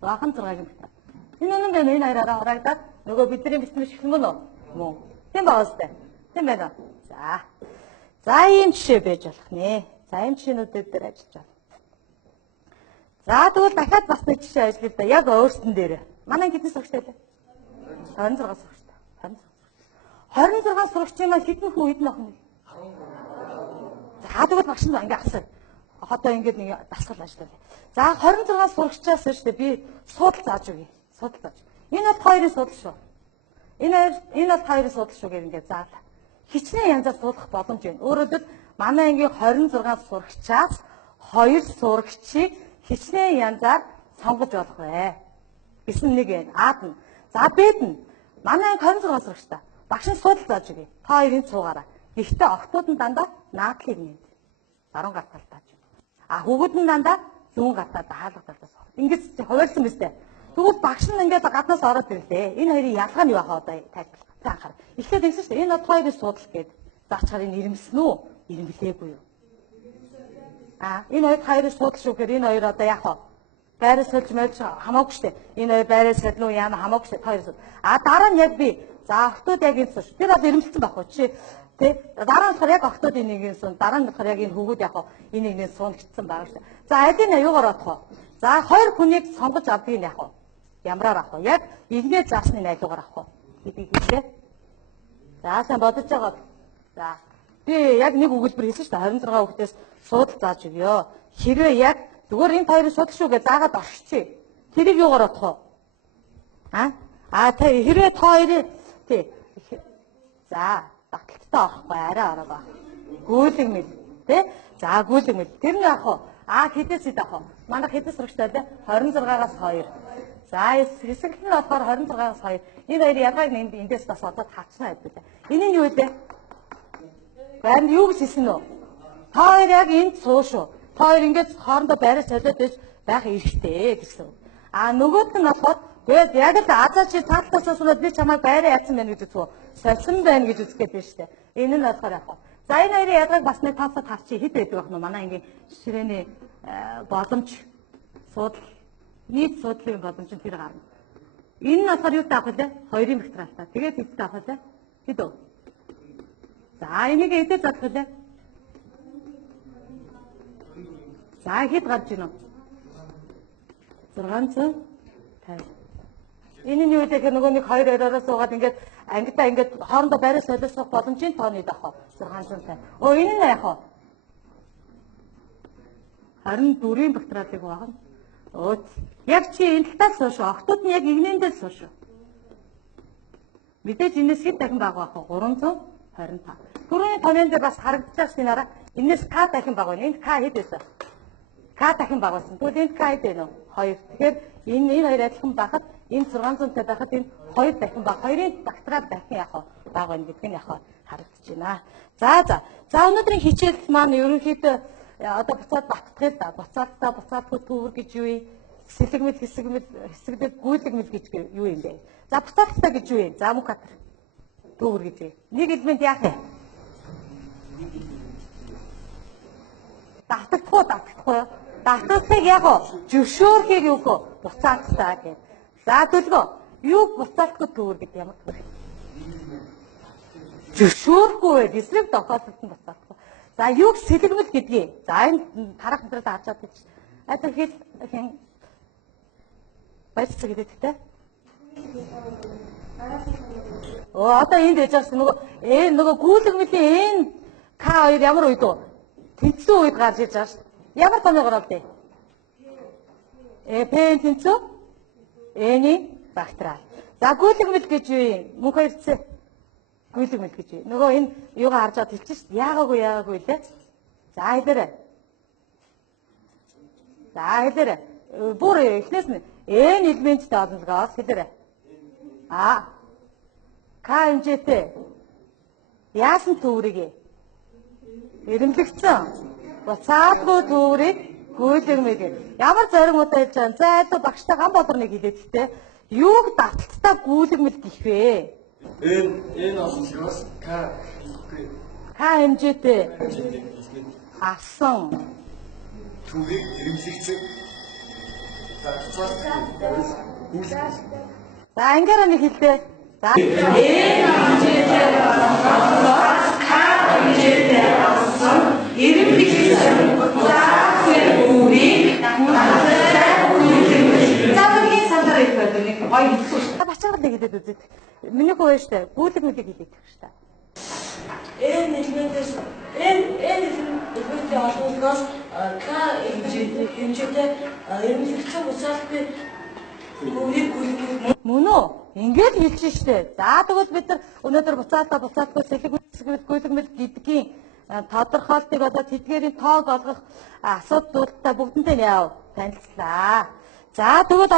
Баахан 6-гийн бактериал. Энэ үнэн байна. Энэ хоёроо харагдаад нөгөө бидний бичсэн шиг мөн үү? Мөн. Тийм байна үстэй. Тийм байна. За ийм жишээ байж болох нэ. За энэ жишээнүүдээр дээр ажиллаж байна. За тэгвэл дахиад бас нэг жишээ ажиллая да. Яг өөрсдөн дээр. Манай хэдэн сурагчтай вэ? 26 сурагчтай. 26 сурагчийн маань хэдэн хүү хэдэн охин вэ? 10. За тэгвэл багш нь ингээ асуу. Одоо ингээд нэг дасгал ажиллая. За 26 сурагчаас шүү дээ би судал зааж өгье. Судал зааж. Энэ бол хоёрын судал шүү. Энэ бол хоёрын судал шүү гэх ингээд заалаа. Хичнээн янзаар суулгах боломж байна. Өөрөөр хэлбэл манай ангийн 26 сурагчаас 2 сурагчийг хичнээн янзаар сонгож болох вэ. Гэсэн нэг байна. Аад нь. За Б'д нь манай анги 26 сурагчтай. Багш нь судал зааж өгье. Та хоёрын цуугаараа. Гэхдээ охтууд нь дандаа наадлыг нээд. Баруун гар талтаач. Хүүгүүд нь дандаа зүүн гартаа хаалга талаас. Ингэж хуваалсан биз дээ. Тэгвэл багш нь ингээд гаднаас ороод ирлээ. Энэ хоёрын ялгаа нь юу хаа одоо тайлбарлах. За анхаар. Эхлээд ингэсэн шүү дээ. Энэ хоёрын судал гээд заачаар энэ ирэмсэн үү? Ирэмблээгүй юу? Энэ хоёрын судал шүү гэхээр энэ хоёр одоо яах вэ? Байраа сольж мэлж хамаагүй шүү дээ. Энэ хоёр байраа солино уу яана хамаагүй шүү дээ. Хоёр судал. Дараа нь яг би за охтууд яг энэ шүү. Тэр бол ирэмэлсэн байхгүй чи. Тэ дараа нь болохоор яг охтууд энийг сун дараа нь болохоор яг энэ хөвгүүд яг энийг нэг суун гитсэн байгаа шүү. За алийг нь аюугаар бодох вэ? За хоёр хүнийг сонгож авдгийг нь яг ямраар авах вэ? Яг игнээ заасны аюугаар авах вэ? Гэдгийг хэлээ. За сайн бодож байгаа. За би яг нэг өгүүлбэр хийсэн шүү дээ. 26 хүүхдээс судал зааж өгөө. Хэрвээ яг зүгээр энэ хоёрын судал шүү гэж заагаад орчихъя. Тэрийг юугаар бодох вэ? Хэрвээ та хоёрын тий. За баталттай орохгүй арай ороо ба. Гүйлэг мэд тий. За гүйлэг мэд. Тэр нь яах вэ? Хэдээс хэд авах вэ? Манай хэдээс сурагчтай тий? 26-аас 2. За хэсэг нь болохоор 26-аас 2. Энэ хоёр ялгааг эндээс бас одоо хавцна гэдэг. Энэ нь юу вэ? Банд юу гэж хэлсэн нөө? Та хоёр яг энд суу шүү. Та хоёр ингэж хоорондоо байраа солиод байх эрхтэй гэсэн. Нөгөөд нь болохоор тэгээд яг л азаач таалтаас суулаад би чамайг байраа яатсан байна гэж үзв. Солисон байна гэж үзгээд байна шүү дээ. Энэ нь болохоор яг. За энэ хоёрын ялгааг бас нэг тооцоод харчих хэд байдаг байх нь манай ингийн ширээний боломж судал нийт судлалын боломж нь тэр гарна. Энэ нь болохоор юу таах вэ? Хоёрын бактериалтай. Тэгээд хэд таах вэ? Хэд вэ? За энийг эдээ заах вэ? За хэд гарч ийн вэ? 650. Энэ нь юу гэдэг нөгөө нэг хоёр ороо суугаад ингээд ангидаа ингээд хоорондоо байраа солиосох боломжийн тооны давах 650. Энэ нь яах вэ? 24-ийн бактериалыг багна. Яг чи энэ талаас сууш. Охтууд нь яг игнэндээ сууш. Мэдээж энэс хэд дахин бага байх вэ? 325. Түрүүний томьёон дээр бас харагдаж байгаа шүү дээ. Энэс К дахин бага байна. Энд К хэд байсан? К дахин бага байсан. Тэгвэл энд К хэд байна вэ? 2. Тэгэхээр энэ хоёр адилхан байхад энэ 600-тай байхад энэ 2 дахин бага. Хоёрын бактериал дахин яах вэ? Бага байна гэдэг нь яах вэ? Харагдаж байна. За өнөөдрийн хичээл маань ерөнхийдөө одоо буцаад баттгал да. Буцаалтгүй төвөр гэж юу вэ? Сэлгэмэл хэсэгдэл гүйлгэмэл гэж юу юм бэ? За буцаалттай гэж юу вэ? За мукатар. Төвөр гэж юу? Нэг элемент яах вэ? Давтагдахгүй. Давтагдахыг яг зөвшөөрөхийг юу гоо буцаалттай гэх. За төлгөө юу буцаалтгүй төвөр гэдэг ямар төвөр? Зөвшөөрөхгүй вэ? Эсрэг тохиолдолд нь буцаалтгүй. За юг сэлгэмэл гэдгийг. За энэ тарах мэдрэл харж чаддаг. Тэгэхээр хин баярцаг гэдэг те. Одоо энд яж байгаа нөгөө гүйлгэмлийн энэ К2 ямар үед вэ? Тэнцүү үед гарч ирж байгаа шүү. Ямар томьёогоор олдё? П тэнцүү? Эний бактериал. За гүйлгэмэл гэж юу юм? Мөнх хоёрцээ. Гүйлгэмэл гэж юу? Нөгөө энэ юугаа харж аваад хэлчих шүү. Яагаагүй лээ. За хэлээрэй. За хэлээрэй. Бүр эхнээс нь N элементтэй олнонгоос хэлээрэй. К хэмжээтэй яасан төврийг эрэмлэгдсэн буцаалгүй төврийг гүйлгэмэл гэх. Ямар зоримгуудтай хэлж байгаа. Зайлшгүй багштай гам болорныг хэлээдтэй. Юуг давталтаа гүйлгэмэл гэх вэ? Энэ олонхоос К хэмжээтэй авсан түүхийг эрэмлэгдсэн. За ангаараа нэг хэлдэ. За та бачаагаар нэг хэлээд үзээд. Миний хөө штэ гүйлгэмэлийг хэлээд байх штэ. N элементтэй олнонгоос К хэмжээтэй эрэмлэгдсэн буцаалгүй төврийг гүйлгэмэл. Мөн үү? Ингээд хэлж штэ. За тэгвэл бид нар өнөөдөр буцаалгүй сэлгэмэл гүйлгэмэл гэдгийн тодорхойлтыг одоо тэдгээрийн тоог олгох асуудлуудтай бүгдэндээ яав танилцлаа. За тэгвэл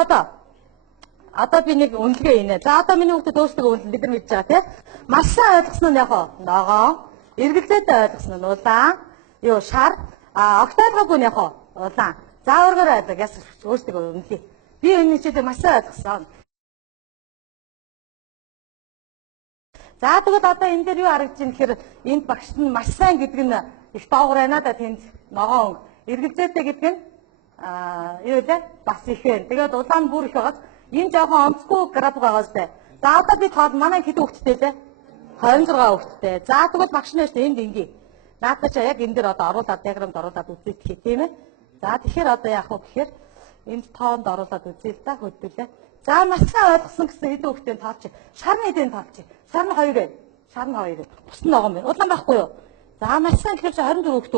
одоо би нэг үнэлгээийнэ. За одоо миний хүүхдэд өөрсдөө үнэлэн бид нар мэдж байгаа тийм. Маш сайн ойлгосон нь яг ногоон, эргэлзээтэй ойлгосон нь улаан, шар, октоодгоогүй нь яг улаан. За өөрөөр ойлго яс өөрсдөө үнэлье. Би энэ хичээлээ маш сайн ойлгосон. За тэгвэл одоо энэ дээр юу харагдаж байна гэхээр энд багш нь маш сайн гэдэг нь их доогор байна да тэнд ногоон, эргэлзээтэй гэдэг нь юу вэ? Бас их байна. Тэгээд улаан бүр их байгаа. Энэ жоохон онцгүй график байгаа зү. За одоо би тоол манай хэд хүүхэдтэй лээ? 26 хүүхэдтэй. За тэгвэл багш нь шүү энд ингээ. Наадах чи яг энэ дээр одоо оруулаад диаграмд оруулаад үзээд гэх тийм ээ. За тэгэхээр одоо яах вэ гэхээр энд тоонд оруулаад үзье л да хөдөлөө. За маш сайн ойлгосон гэсэн хэд хүүхэдтэй тоолч. Шарны эдийн тоолч. Шар нь 2 байна. Шар нь 2. Бус нь ногоон байна. Улаан байхгүй юу? За маш сайн гэхээр 24 хүүхэд.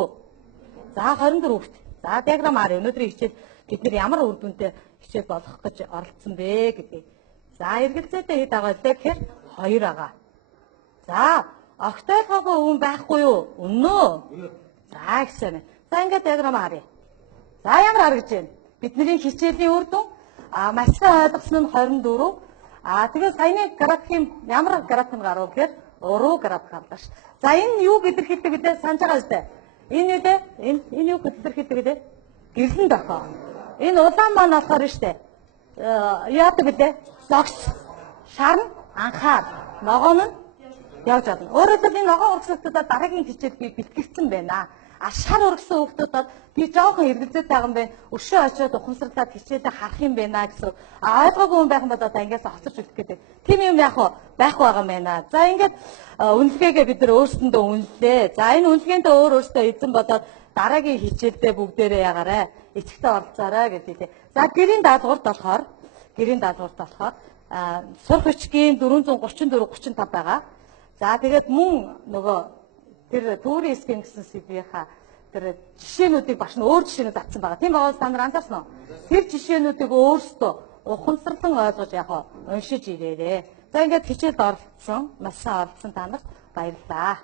За 24 хүүхэд. За диаграм аа өнөөдрийн хичээл бид нэр ямар үр дүнтэй хичээл болох гэж оролцсон бэ гэдгийг. За эргэлзээтэй хэд байгаа лээ гэхээр 2 байгаа. За октоодгоогүй үн байхгүй юу? Үнэн. За гэсэн. За ингээд диаграм харъя. За ямар харагдаж байна? Бидний хичээлийн үр дүн маш сайн ойлгосон нь 24. Тэгээд саяны графикийн ямар график гарав гэхээр уруу график гарлаа ш. За энэ юу илэрхийлдэг гэдэг санаж байгаа зү. Энэ юу дээ? Энэ юу илэрхийлдэг гэдэг? Гэрлэн дохоо. Энэ улаан маань болохоор нь штэ. Яадаг гэдэг? Логс. Шар нь анхаар. Ногоон нь явж чадна. Өөрөөр хэлбэл энэ ногоон урагшлалтуудаар дараагийн хичээл би бэлтгэгдсэн байна. Шар урагсан хүмүүсд би жоохон эргэлзээд байгаа юм байна. Өшөө очиод ухамсарлаад хичээлээ харах юм байна гэсэн. Ойлгоогүй юм байх юм бол одоо ингээс хоцорч үлдэх гэдэг. Тийм юм байхгүй байгаа юм байна. За ингээд үнэлгээгээ бид нар өөрсөндөө үнэлээ. За энэ үнэлгээндээ өөрөөсөө эзэн бодоод дараагийн хичээлдээ бүгдээрээ ягаарай. Эцэгтэй оролцоорой гэдэг. За гэрийн даалгаварт болохоор сурах бичгийн 434 35 байгаа. За тэгээд мөн нөгөө тэр төврийн схем гэсэн CV-ха тэр жишээнүүдийг багш нь өөр жишээнүүд авсан байгаа. Тийм байгаа та нар анзаарсан уу? Тэр жишээнүүдийг өөрсдөө ухамсарлан ойлгож уншиж ирээрээ. За ингээд хичээлд оролцсон, маш сайн оролцсон та нарт баярлалаа.